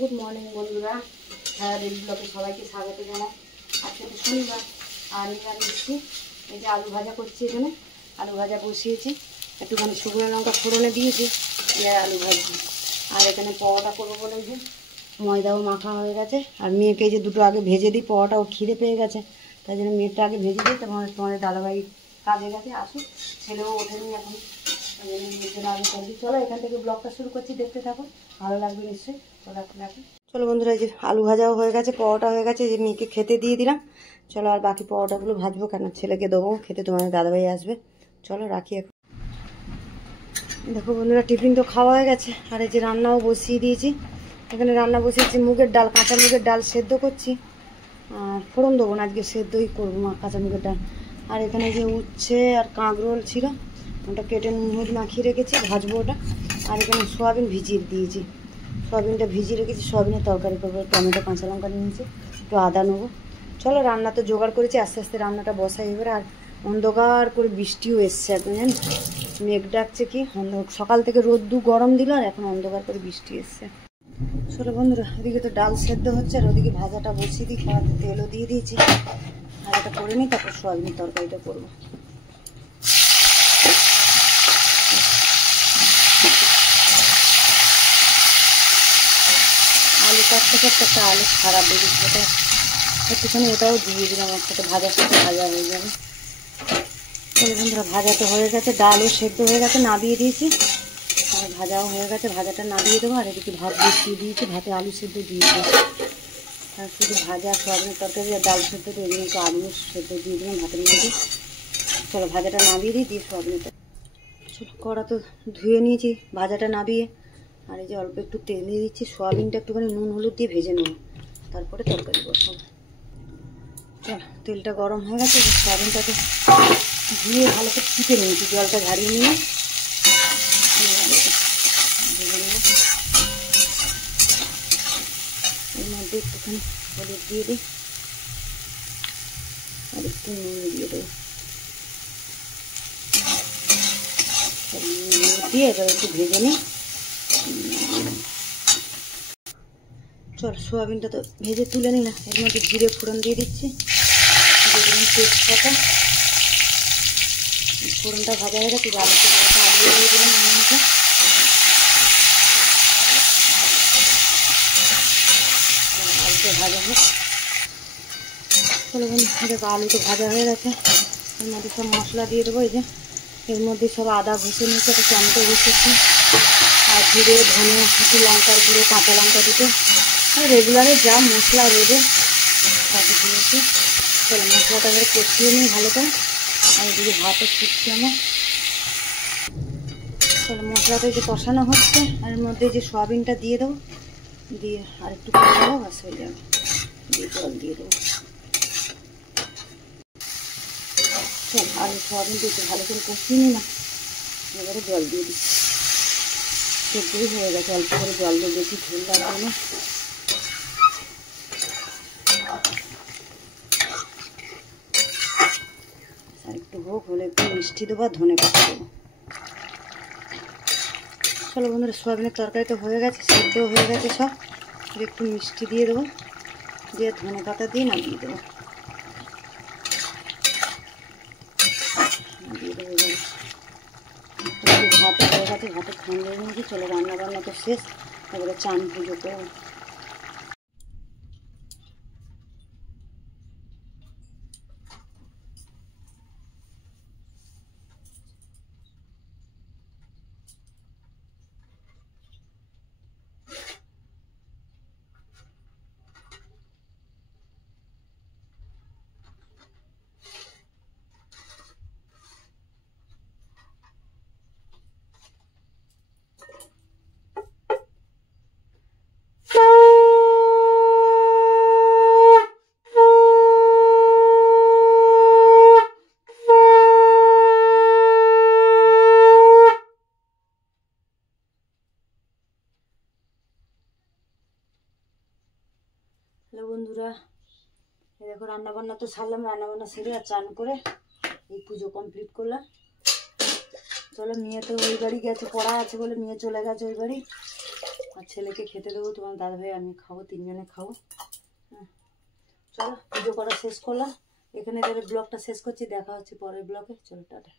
Good morning বন্ধুরা, daily ব্লগে সবাইকে স্বাগত জানাই। আজকে তো শনিবার আর নিচ্ছি এই যে আলু ভাজা করছি। এখানে আলু ভাজা বসিয়েছি, একটুখানি শুকনো লঙ্কা ফোড়নে দিয়েছি, দিয়ে আলু ভাজছি। আর এখানে পরোটা করবো বলে যে ময়দাও মাখা হয়ে গেছে। আর মেয়েকে যে দুটো আগে ভেজে দিই, পরোটা ও খিদে পেয়ে গেছে, তাই জন্য মেয়েটা আগে ভেজে দিই। তোমাদের দাদাভাই কাজে গেছে, আসুক, ছেলেও ওঠেনি এখন, মেয়ের জন্য আগে করে দিই। চলো এখান থেকে ব্লগটা শুরু করছি, দেখতে থাকো, ভালো লাগবে নিশ্চয়ই। চলো এখন রাখি। চলো বন্ধুরা, এই যে আলু ভাজাও হয়ে গেছে, পরোটা হয়ে গেছে, যে মেয়েকে খেতে দিয়ে দিলাম। চলো আর বাকি পরোটাগুলো ভাজবো, কেন ছেলেকে দেবো খেতে, তোমাদের দাদাভাই আসবে। চলো রাখি এখন। দেখো বন্ধুরা, টিফিন তো খাওয়া হয়ে গেছে, আর এই যে রান্নাও বসিয়ে দিয়েছি। এখানে রান্না বসিয়েছি মুগের ডাল, কাঁচা মুগের ডাল সেদ্ধ করছি। আর ফোড়ন দেবো না, আজকে সেদ্ধই করবো কাঁচা মুগের ডাল। আর এখানে যে উচ্ছে আর কাঁকরোল ছিল, ওটা কেটে নুন হলুদ মাখিয়ে রেখেছি, ভাজবো ওটা। আর এখানে সোয়াবিন ভিজিয়ে দিয়েছি, সোয়াবিনটা ভিজিয়ে রেখেছি, সোয়াবিনের তরকারি করবো। টমেটো কাঁচা লঙ্কা নিয়েছি, একটু আদা নেবো। চলো রান্না তো জোগাড় করেছি, আস্তে আস্তে রান্নাটা বসাই এবারে। আর অন্ধকার করে বৃষ্টিও এসছে এখন, জানি মেঘ ডাকছে কি, সকাল থেকে রোদ্দু গরম দিল, আর এখন অন্ধকার করে বৃষ্টি এসছে। চলো বন্ধুরা, এদিকে তো ডাল সেদ্ধ হচ্ছে, আর ওদিকে ভাজাটা বসিয়ে দিই, কড়াতে তেলও দিয়ে দিয়েছি। ভাজাটা করে নিই, তারপর সোয়াবিনের তরকারিটা করবো। আলু কাটতে কাটতে একটা আলু খারাপ বেরিয়েছে, ওটা একটুখানি ওটাও দিয়ে দিলাম একসাথে, ভাজার সাথে ভাজা হয়ে যাবে। চলো বন্ধুরা, ভাজা তো হয়ে গেছে, ডালও সেদ্ধ হয়ে গেছে, নামিয়ে দিয়েছি। আর ভাজাও হয়ে গেছে, ভাজাটা নামিয়ে দেবো। আর এদিকে ভাত বসিয়ে দিয়েছি, ভাতে আলু সেদ্ধ দিয়েছি। আর শুধু ভাজা সোয়াবিনের তরকারি আর ডাল সেদ্ধ দিয়ে দিন, একটু আলু সেদ্ধ দিয়ে দিলাম ভাতের মধ্যে। চলো ভাজাটা নামিয়ে দিই, দিয়ে সোয়াবিনটা। চলো কড়া তো ধুয়ে নিয়েছি, ভাজাটা নামিয়ে। আর এই যে অল্প একটু তেল দিয়ে দিচ্ছি, সোয়াবিনটা একটুখানি নুন হলুদ দিয়ে ভেজে নেব, তারপরে তরকারি বসাবো। চলো তেলটা গরম হয়ে গেছে, সোয়াবিনটাকে ধুয়ে ভালো করে ফুটে নিয়েছি, জলটা ঝারিয়ে নিয়ে ভেজে নেব। এর মধ্যে একটুখানি হলুদ দিয়ে দিই, আর একটু নুন দিয়ে দেবো, দিয়ে এবার একটু ভেজে নিই। চল সোয়াবিনটা তো ভেজে তুলে নিলাম, এর মধ্যে জিরে ফোড়ন দিয়ে দিচ্ছি, তেজপাতা। ফোড়নটা ভাজা হয়ে গেছে, আলু দিয়ে দিলাম এর মধ্যে। আলুটা ভাজা হোক। চলো দেখো আলু তো ভাজা হয়ে গেছে, এর মধ্যে সব মশলা দিয়ে দেবো। এই যে এর মধ্যে সব আদা ঘষে নিচ্ছে, একটা টমেটো ঘষেছি, আর জিরে ধনে একটু লঙ্কার গুঁড়ো, কাঁচা লঙ্কা দিতে, রেগুলারে যা মশলা রোদে তাকে দিয়েছি। চলো মশলাটা এবার কষিয়ে নিই ভালো করে। আর এদিকে ভাতও ফুটছে আমার। চলো মশলাটা যে কষানো হচ্ছে, আর এর মধ্যে যে সোয়াবিনটা দিয়ে দেবো, দিয়ে আর একটু করে দেবো, বাস হয়ে যাবে। দিয়ে জল দিয়ে দেবো। চল আর সোয়াবিনটা একটু ভালো করে কষিয়ে নিলাম, এবারে জল দিয়ে দিচ্ছি। সেদ্ধই হয়ে গেছে, অল্প করে জল দিয়ে, বেশি ঝোল লাগবে না। আর একটু হোক, হলে একটু মিষ্টি দেবো, ধনে পাতা দেবো। চলো বন্ধুরা, সোয়াবিনের তরকারি তো হয়ে গেছে, সেদ্ধও হয়ে গেছে সব। আর একটু মিষ্টি দিয়ে দেবো, দিয়ে ধনে পাতা দিয়ে নামিয়ে দেবো। ভাত হয়ে গেছে, ভাতের ঠান্ডা নিয়েছি। চলো রান্না বান্না তো শেষ, এবারে চান পুজো করবো। হ্যালো বন্ধুরা, দেখো রান্নাবান্না তো সারলাম, রান্নাবান্না সেরে আর চান করে এই পুজো কমপ্লিট করলাম। চলো মেয়ে তো ওই বাড়ি গেছে, পড়া আছে বলে মেয়ে চলে গেছে ওই বাড়ি। আর ছেলেকে খেতে দেবো, তোমার দাদাভাই আমি খাবো, তিনজনে খাবো। হ্যাঁ চলো, পুজো করা শেষ করলাম, এখানে যাবে ব্লগটা শেষ করছি, দেখা হচ্ছে পরের ব্লগে। চলো টাটা।